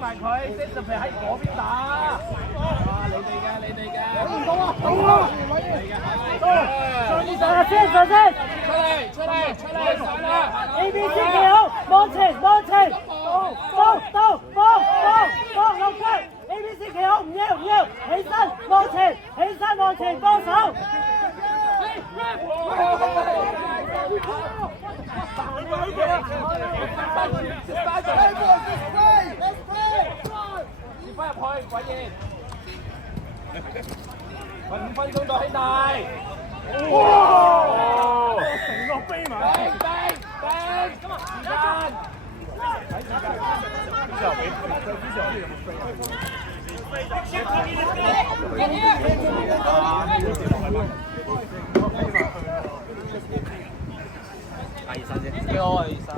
埋佢 ，set 喺嗰邊打。你哋嘅。到啊！先，出嚟，上啦 ！A B C 企好，望前，到，放落腳 ！A B C 企好，唔要，起身，望前，幫手。翻入去，鬼嘢！5分鐘到兄弟。哇！成個飛埋。頂！今日時間。睇時間。之後俾之後有冇飛啊？第三先。幾多啊？第三。